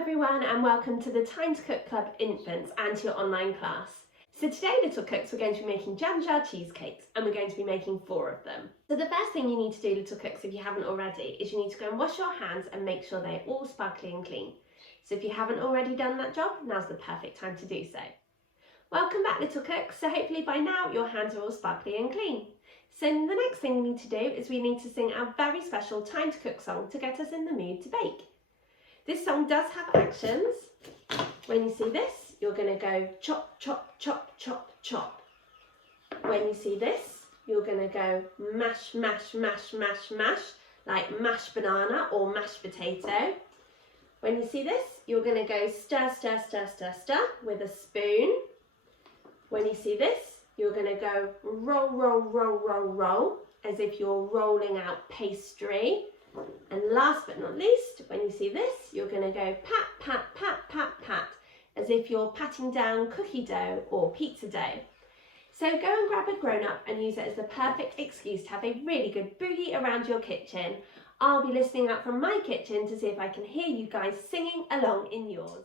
everyone and welcome to the Time to Cook Club Infants and to your online class. So today, little cooks, we're going to be making jar cheesecakes and we're going to be making 4 of them. So the first thing you need to do, little cooks, if you haven't already, is you need to go and wash your hands and make sure they're all sparkly and clean. So if you haven't already done that job, now's the perfect time to do so. Welcome back, little cooks. So hopefully by now your hands are all sparkly and clean. So the next thing we need to do is we need to sing our very special Time to Cook song to get us in the mood to bake. This song does have actions. When you see this, you're going to go chop, chop, chop, chop, chop. When you see this, you're going to go mash, mash, mash, mash, mash, like mashed banana or mashed potato. When you see this, you're going to go stir, stir, stir, stir, stir with a spoon. When you see this, you're going to go roll, roll, roll, roll, roll, as if you're rolling out pastry. And last but not least, when you see this, you're going to go pat, pat, pat, pat, pat, as if you're patting down cookie dough or pizza dough. So go and grab a grown-up and use it as the perfect excuse to have a really good boogie around your kitchen. I'll be listening out from my kitchen to see if I can hear you guys singing along in yours.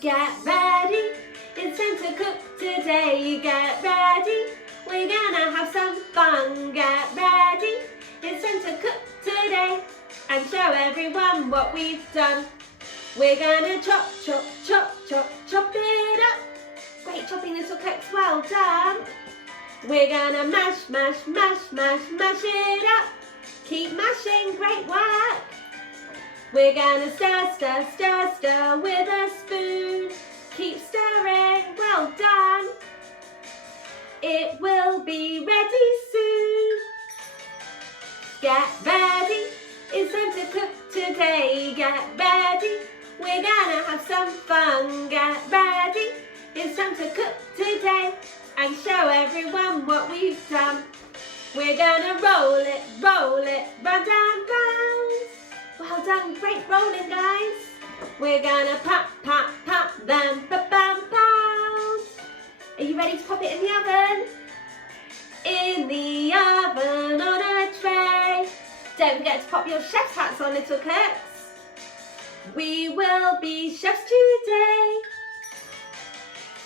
Get ready, it's time to cook today. Get ready, we're gonna have some fun. Get ready, it's time to cook today and show everyone what we've done. We're gonna chop, chop, chop, chop, chop it up. Great chopping, little cooks, well done. We're gonna mash, mash, mash, mash, mash it up. Keep mashing, great work. We're gonna stir, stir, stir, stir with a spoon. Keep stirring, well done. It will be ready soon. Get ready, it's time to cook today. Get ready, we're gonna have some fun. Get ready, it's time to cook today and show everyone what we've done. We're gonna roll it, round and round. Well done, great rolling, guys. We're gonna pop, pop, pop, then ba-bam, pound. Are you ready to pop it in the oven? In the oven on a tray. Don't forget to pop your chef's hats on, little cooks. We will be chefs today.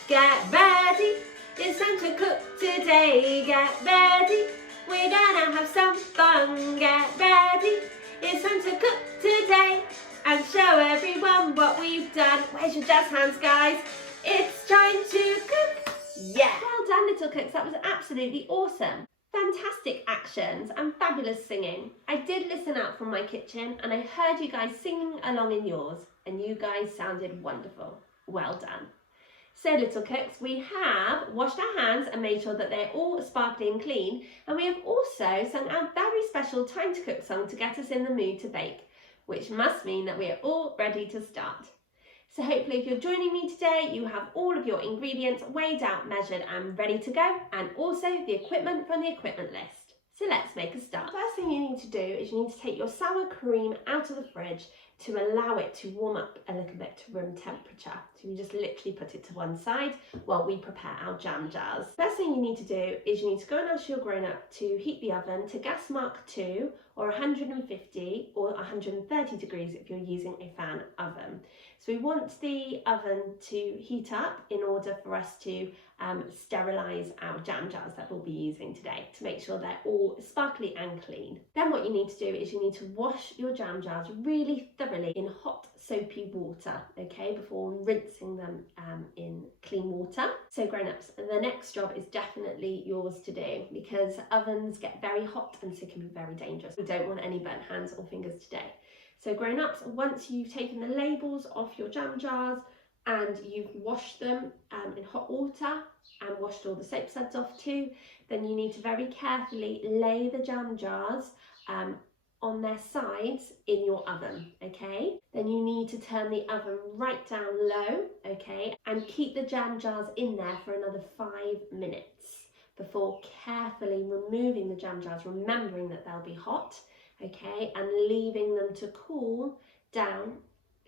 Get ready, it's time to cook today. Get ready, we're gonna have some fun. Get ready, it's time to cook today and show everyone what we've done. Where's your jazz hands, guys? It's time to cook. Yeah. Well done, little cooks. That was absolutely awesome. Fantastic actions and fabulous singing. I did listen out from my kitchen and I heard you guys singing along in yours and you guys sounded wonderful. Well done. So little cooks, we have washed our hands and made sure that they're all sparkly and clean, and we have also sung our very special Time to Cook song to get us in the mood to bake, which must mean that we are all ready to start. So hopefully if you're joining me today, you have all of your ingredients weighed out, measured and ready to go, and also the equipment from the equipment list. So let's make a start. The first thing you need to do is you need to take your sour cream out of the fridge to allow it to warm up a little bit to room temperature. So you just literally put it to one side while we prepare our jam jars. First thing you need to do is you need to go and ask your grown-up to heat the oven to gas mark 2 or 150 or 130 degrees if you're using a fan oven. So we want the oven to heat up in order for us to sterilise our jam jars that we'll be using today to make sure they're all sparkly and clean. Then what you need to do is you need to wash your jam jars really thoroughly in hot soapy water, okay, before rinsing them in clean water. So grown-ups, the next job is definitely yours to do because ovens get very hot and so can be very dangerous. We don't want any burnt hands or fingers today. So grown-ups, once you've taken the labels off your jam jars and you've washed them in hot water and washed all the soap suds off too, then you need to very carefully lay the jam jars on their sides in your oven, okay? Then you need to turn the oven right down low, okay? And keep the jam jars in there for another 5 minutes before carefully removing the jam jars, remembering that they'll be hot, okay? And leaving them to cool down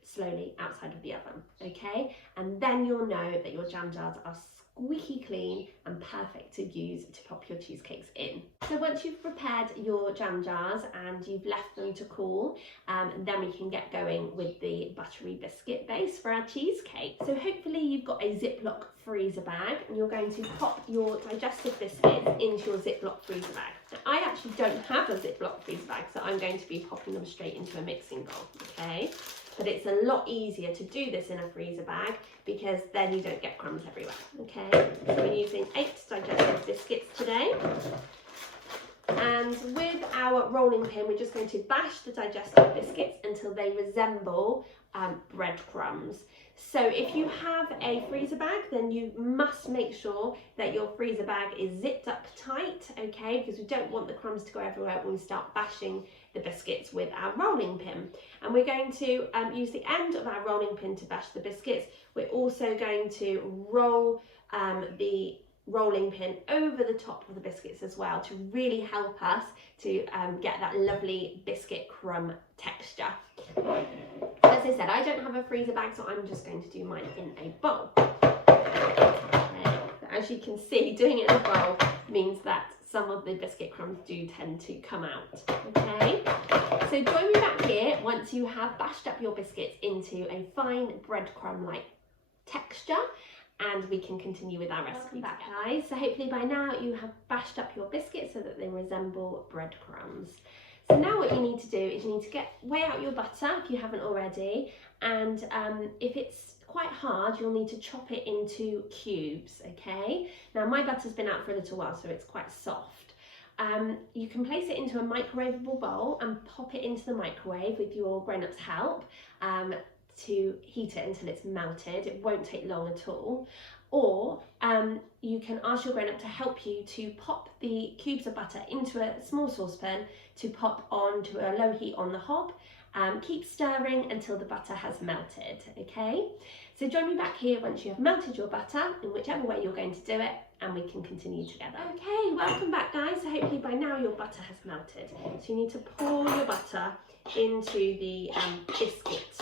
slowly outside of the oven, okay? And then you'll know that your jam jars are squeaky clean and perfect to use to pop your cheesecakes in. So once you've prepared your jam jars and you've left them to cool, then we can get going with the buttery biscuit base for our cheesecake. So hopefully you've got a Ziploc freezer bag and you're going to pop your digestive biscuits into your Ziploc freezer bag. Now, I actually don't have a Ziploc freezer bag, so I'm going to be popping them straight into a mixing bowl, okay? But it's a lot easier to do this in a freezer bag because then you don't get crumbs everywhere, okay? So we're using 8 digestive biscuits today. And with our rolling pin, we're just going to bash the digestive biscuits until they resemble breadcrumbs. So if you have a freezer bag, then you must make sure that your freezer bag is zipped up tight, okay? Because we don't want the crumbs to go everywhere when we start bashing the biscuits with our rolling pin. And we're going to use the end of our rolling pin to bash the biscuits. We're also going to roll the rolling pin over the top of the biscuits as well to really help us to get that lovely biscuit crumb texture. As I said, I don't have a freezer bag, so I'm just going to do mine in a bowl. Okay. As you can see, doing it in a bowl means that some of the biscuit crumbs do tend to come out, okay? So join me back here once you have bashed up your biscuits into a fine breadcrumb-like texture, and we can continue with our recipe back, guys. So hopefully by now you have bashed up your biscuits so that they resemble breadcrumbs. So now what you need to do is you need to weigh out your butter if you haven't already, and if it's quite hard, you'll need to chop it into cubes, okay? Now my butter's been out for a little while, so it's quite soft. You can place it into a microwavable bowl and pop it into the microwave with your grown-up's help to heat it until it's melted. It won't take long at all. Or you can ask your grown-up to help you to pop the cubes of butter into a small saucepan to pop onto a low heat on the hob. Keep stirring until the butter has melted, okay? So join me back here once you have melted your butter in whichever way you're going to do it, and we can continue together. Okay, welcome back, guys. So hopefully by now your butter has melted. So you need to pour your butter into the biscuit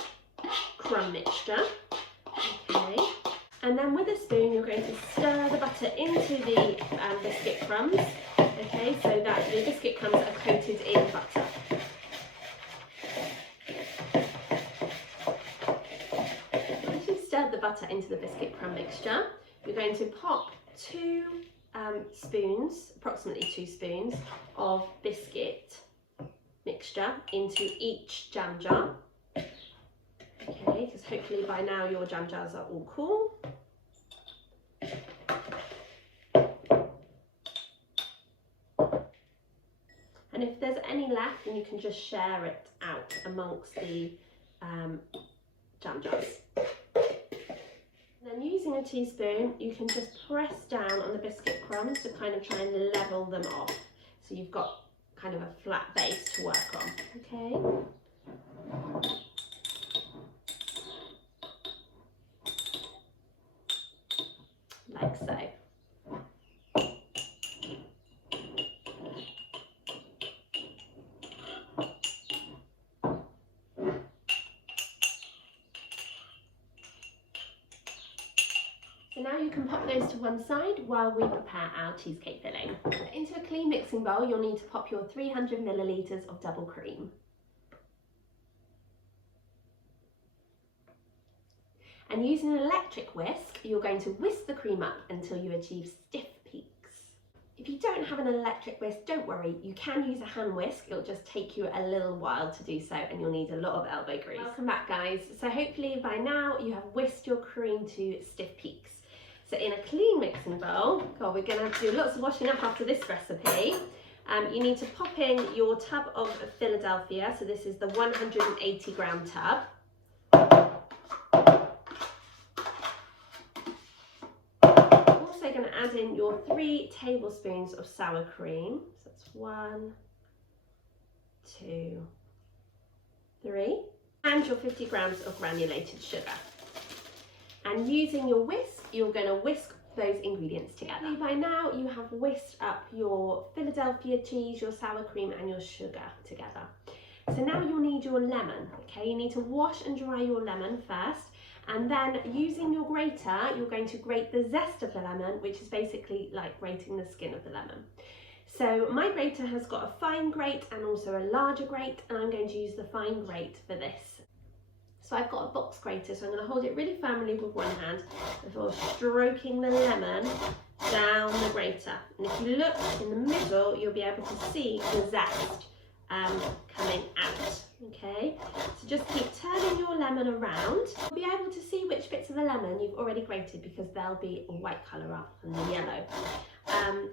crumb mixture, okay? And then with a spoon you're going to stir the butter into the biscuit crumbs, okay, so that the biscuit crumbs are coated in butter. Once you've stirred the butter into the biscuit crumb mixture, you're going to pop 2 spoons, approximately 2 spoons of biscuit mixture into each jam jar. Okay, because hopefully by now your jam jars are all cool. And if there's any left, then you can just share it out amongst the jam jars. Then using a teaspoon, you can just press down on the biscuit crumbs to kind of try and level them off. So you've got kind of a flat base to work on, okay? Like so. So now you can pop those to one side while we prepare our cheesecake filling. Into a clean mixing bowl, you'll need to pop your 300 millilitres of double cream. And using an electric whisk, you're going to whisk the cream up until you achieve stiff peaks. If you don't have an electric whisk, don't worry, you can use a hand whisk. It'll just take you a little while to do so and you'll need a lot of elbow grease. Welcome back, guys. So hopefully by now you have whisked your cream to stiff peaks. So in a clean mixing bowl, God, we're going to have to do lots of washing up after this recipe. You need to pop in your tub of Philadelphia. So this is the 180 gram tub. Add in your 3 tablespoons of sour cream. So that's 1, 2, 3. And your 50 grams of granulated sugar. And using your whisk, you're going to whisk those ingredients together. By now you have whisked up your Philadelphia cheese, your sour cream and your sugar together. So now you'll need your lemon, okay? You need to wash and dry your lemon first, And then using your grater, you're going to grate the zest of the lemon, which is basically like grating the skin of the lemon. So my grater has got a fine grate and also a larger grate, and I'm going to use the fine grate for this. So I've got a box grater, so I'm going to hold it really firmly with one hand before stroking the lemon down the grater. And if you look in the middle, you'll be able to see the zest coming out. Okay, so just keep turning your lemon around. You'll be able to see which bits of the lemon you've already grated because they'll be a white colour up and the yellow.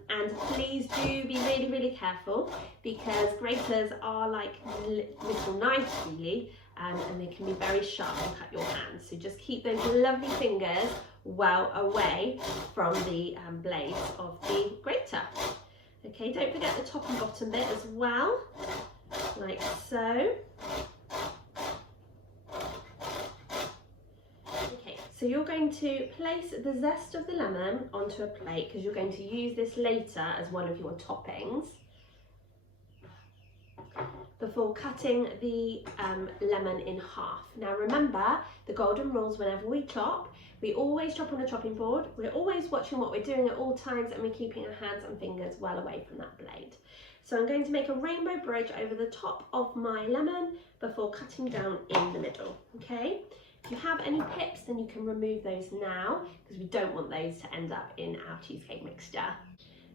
And please do be really, really careful because graters are like little knives really, and they can be very sharp and cut your hands. So just keep those lovely fingers well away from the blades of the grater. Okay, don't forget the top and bottom bit as well, like so. Okay, so you're going to place the zest of the lemon onto a plate because you're going to use this later as one of your toppings before cutting the lemon in half. Now remember the golden rules: whenever we chop, we always chop on a chopping board, we're always watching what we're doing at all times, and we're keeping our hands and fingers well away from that blade. So I'm going to make a rainbow bridge over the top of my lemon before cutting down in the middle, okay? If you have any pips, then you can remove those now because we don't want those to end up in our cheesecake mixture.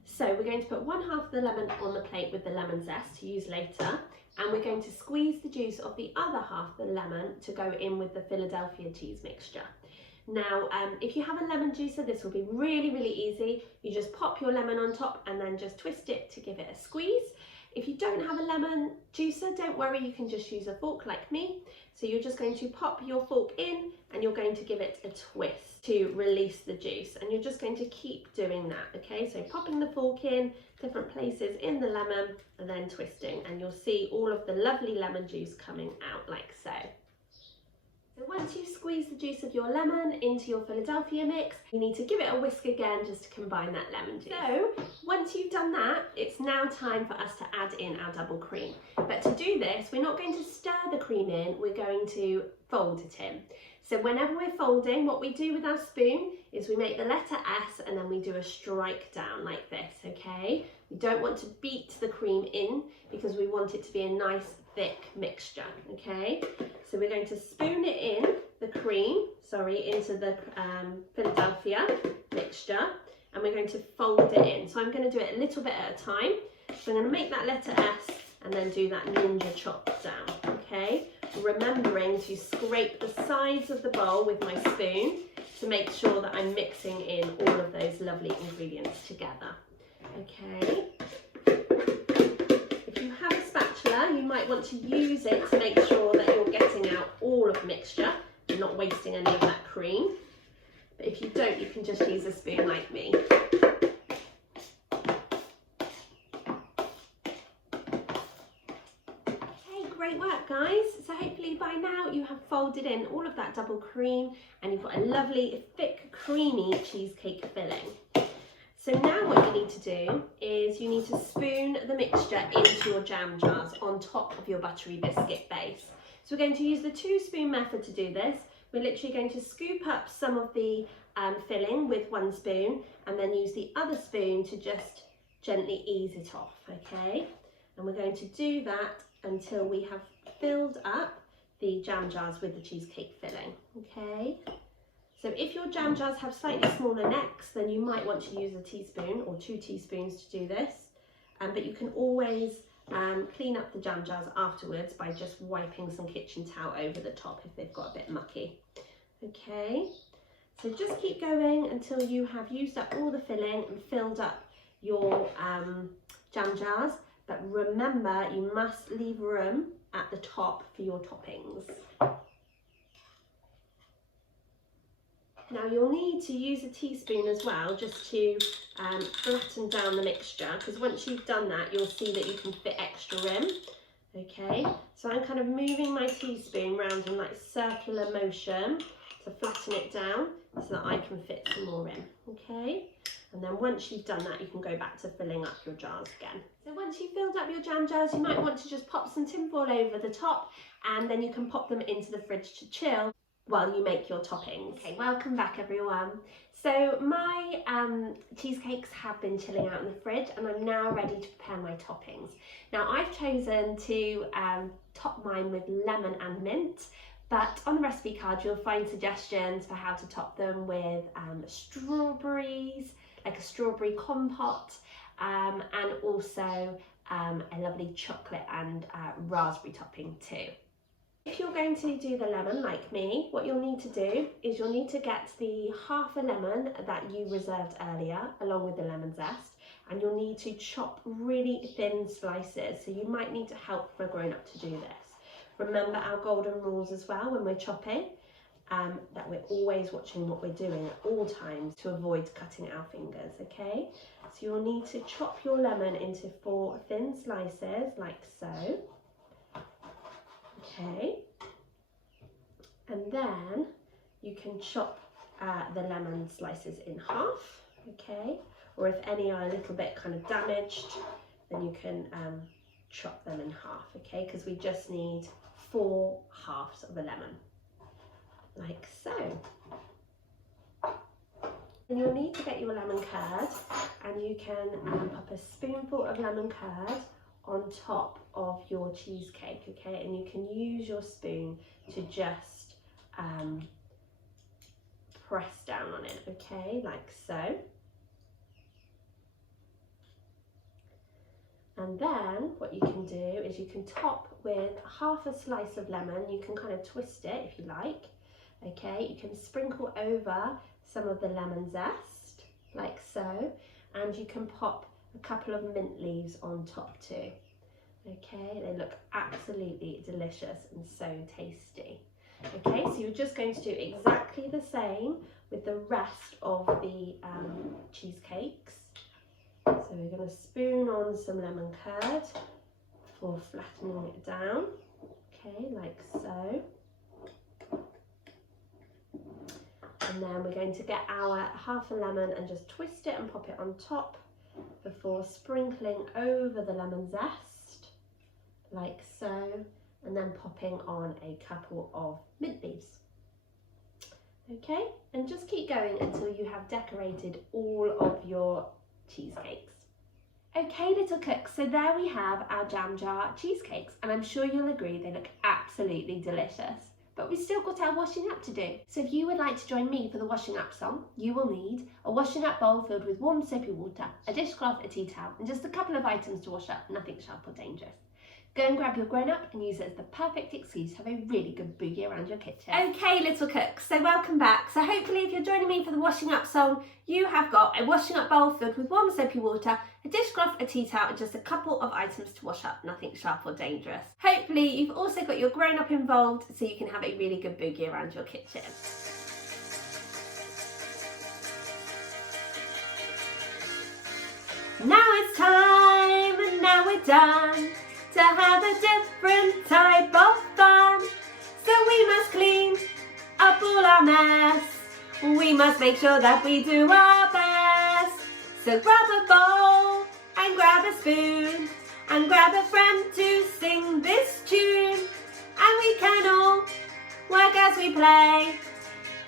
So we're going to put one half of the lemon on the plate with the lemon zest to use later, and we're going to squeeze the juice of the other half of the lemon to go in with the Philadelphia cheese mixture. Now, if you have a lemon juicer, this will be really, really easy. You just pop your lemon on top and then just twist it to give it a squeeze. If you don't have a lemon juicer, don't worry, you can just use a fork like me. So you're just going to pop your fork in and you're going to give it a twist to release the juice. And you're just going to keep doing that, okay? So popping the fork in different places in the lemon and then twisting, and you'll see all of the lovely lemon juice coming out like so. So once you squeeze the juice of your lemon into your Philadelphia mix, you need to give it a whisk again just to combine that lemon juice. So once you've done that, it's now time for us to add in our double cream. But to do this, we're not going to stir the cream in, we're going to fold it in. So whenever we're folding, what we do with our spoon is we make the letter S and then we do a strike down like this, okay? We don't want to beat the cream in because we want it to be a nice thick mixture, okay? So we're going to spoon it in, the cream, into the Philadelphia mixture, and we're going to fold it in. So I'm going to do it a little bit at a time. So I'm going to make that letter S and then do that ninja chop down, okay? Remembering to scrape the sides of the bowl with my spoon to make sure that I'm mixing in all of those lovely ingredients together, okay? If you have a spatula, you might want to use it to make sure that you're getting out all of the mixture and not wasting any of that cream. But if you don't, you can just use a spoon like me. Great work, guys. So hopefully by now you have folded in all of that double cream and you've got a lovely thick creamy cheesecake filling. So now what you need to do is you need to spoon the mixture into your jam jars on top of your buttery biscuit base. So we're going to use the 2-spoon method to do this. We're literally going to scoop up some of the filling with one spoon and then use the other spoon to just gently ease it off, okay? And we're going to do that until we have filled up the jam jars with the cheesecake filling, okay? So if your jam jars have slightly smaller necks, then you might want to use a teaspoon or 2 teaspoons to do this, but you can always clean up the jam jars afterwards by just wiping some kitchen towel over the top if they've got a bit mucky, okay? So just keep going until you have used up all the filling and filled up your jam jars. But remember, you must leave room at the top for your toppings. Now you'll need to use a teaspoon as well just to flatten down the mixture, because once you've done that, you'll see that you can fit extra in. Okay, so I'm kind of moving my teaspoon round in like circular motion to flatten it down so that I can fit some more in, okay? And then once you've done that, you can go back to filling up your jars again. So once you've filled up your jam jars, you might want to just pop some tin foil over the top and then you can pop them into the fridge to chill while you make your toppings. Okay, welcome back everyone. So my cheesecakes have been chilling out in the fridge and I'm now ready to prepare my toppings. Now I've chosen to top mine with lemon and mint, but on the recipe card you'll find suggestions for how to top them with strawberries, like a strawberry compote, and also a lovely chocolate and raspberry topping too. If you're going to do the lemon like me, what you'll need to do is you'll need to get the half a lemon that you reserved earlier along with the lemon zest, and you'll need to chop really thin slices, so you might need to help from a grown-up to do this. Remember our golden rules as well when we're chopping, that we're always watching what we're doing at all times to avoid cutting our fingers, okay? So you'll need to chop your lemon into 4 thin slices like so. Okay, and then you can chop the lemon slices in half, okay, or if any are a little bit kind of damaged, then you can chop them in half, okay, because we just need 4 halves of a lemon, like so. And you'll need to get your lemon curd, and you can pop a spoonful of lemon curd on top of your cheesecake, okay, and you can use your spoon to just press down on it, okay, like so. And then what you can do is you can top with half a slice of lemon. You can kind of twist it if you like, okay. You can sprinkle over some of the lemon zest like so, and you can pop a couple of mint leaves on top too. Okay, they look absolutely delicious and so tasty. Okay, so you're just going to do exactly the same with the rest of the cheesecakes. So we're going to spoon on some lemon curd for flattening it down. Okay, like so. And then we're going to get our half a lemon and just twist it and pop it on top before sprinkling over the lemon zest, like so, and then popping on a couple of mint leaves. Okay, and just keep going until you have decorated all of your cheesecakes. Okay, little cooks, so there we have our jam jar cheesecakes, and I'm sure you'll agree they look absolutely delicious. But we've still got our washing up to do. So if you would like to join me for the washing up song, you will need a washing up bowl filled with warm soapy water, a dishcloth, a tea towel, and just a couple of items to wash up, nothing sharp or dangerous. Go and grab your grown-up and use it as the perfect excuse to have a really good boogie around your kitchen. Okay, little cooks, so welcome back. So hopefully if you're joining me for the washing up song, you have got a washing up bowl filled with warm soapy water, a dishcloth, a tea towel, and just a couple of items to wash up, nothing sharp or dangerous. Hopefully you've also got your grown-up involved so you can have a really good boogie around your kitchen. Now it's time, and now we're done, to have a different type of fun. So we must clean up all our mess. We must make sure that we do our best. So grab a bowl and grab a spoon and grab a friend to sing this tune. And we can all work as we play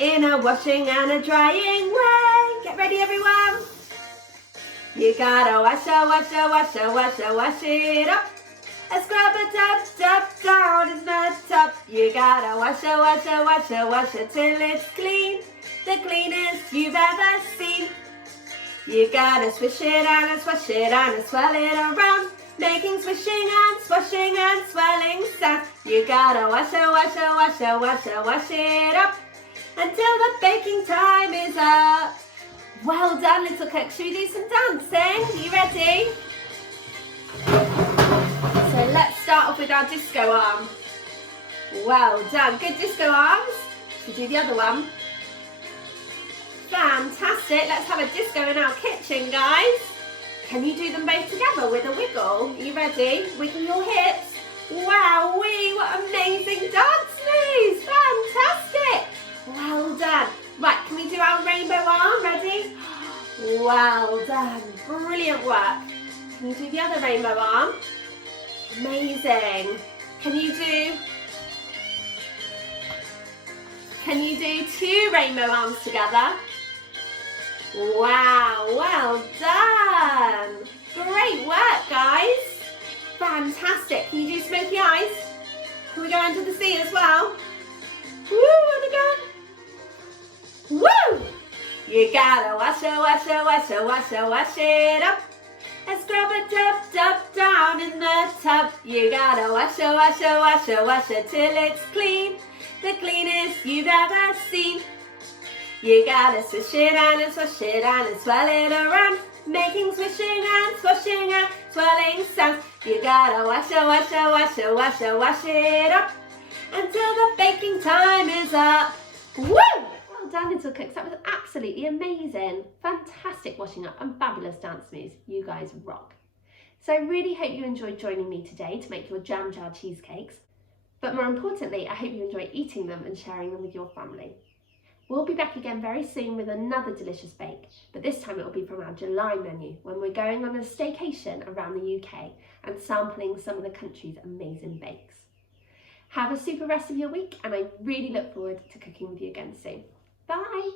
in a washing and a drying way. Get ready everyone. You gotta wash it up. A scrub a tub down is the tub. You gotta wash it till it's clean, the cleanest you've ever seen. You gotta swish it and swash it and swirl it around, making swishing and swashing and swirling sound. You gotta wash it up until the baking time is up. Well done, little cook. Should we do some dancing? Are you ready? So let's start off with our disco arm. Well done, good disco arms. Should we do the other one? Fantastic, let's have a disco in our kitchen, guys. Can you do them both together with a wiggle? Are you ready? Wiggle your hips. Wowee, what amazing dance moves. Fantastic. Well done. Right, can we do our rainbow arm? Ready? Well done, brilliant work. Can you do the other rainbow arm? Amazing. Can you do Can you do 2 rainbow arms together? Wow, well done. Great work, guys. Fantastic. Can you do smoky eyes? Can we go under the sea as well? Woo, and again. Woo! You gotta wash it, wash it, wash it, wash it, wash it up. And scrub it up, down in the tub. You gotta wash it, wash it, wash it, wash it till it's clean. The cleanest you've ever seen. You gotta swish it and swash it and swirl it around, making swishing and swashing and swirling sounds. You gotta wash it, wash it, wash it, wash it, wash it up until the baking time is up. Woo! Well done, little cooks. That was absolutely amazing. Fantastic washing up and fabulous dance moves. You guys rock. So I really hope you enjoyed joining me today to make your jam jar cheesecakes. But more importantly, I hope you enjoy eating them and sharing them with your family. We'll be back again very soon with another delicious bake, but this time it will be from our July menu when we're going on a staycation around the UK and sampling some of the country's amazing bakes. Have a super rest of your week, and I really look forward to cooking with you again soon. Bye!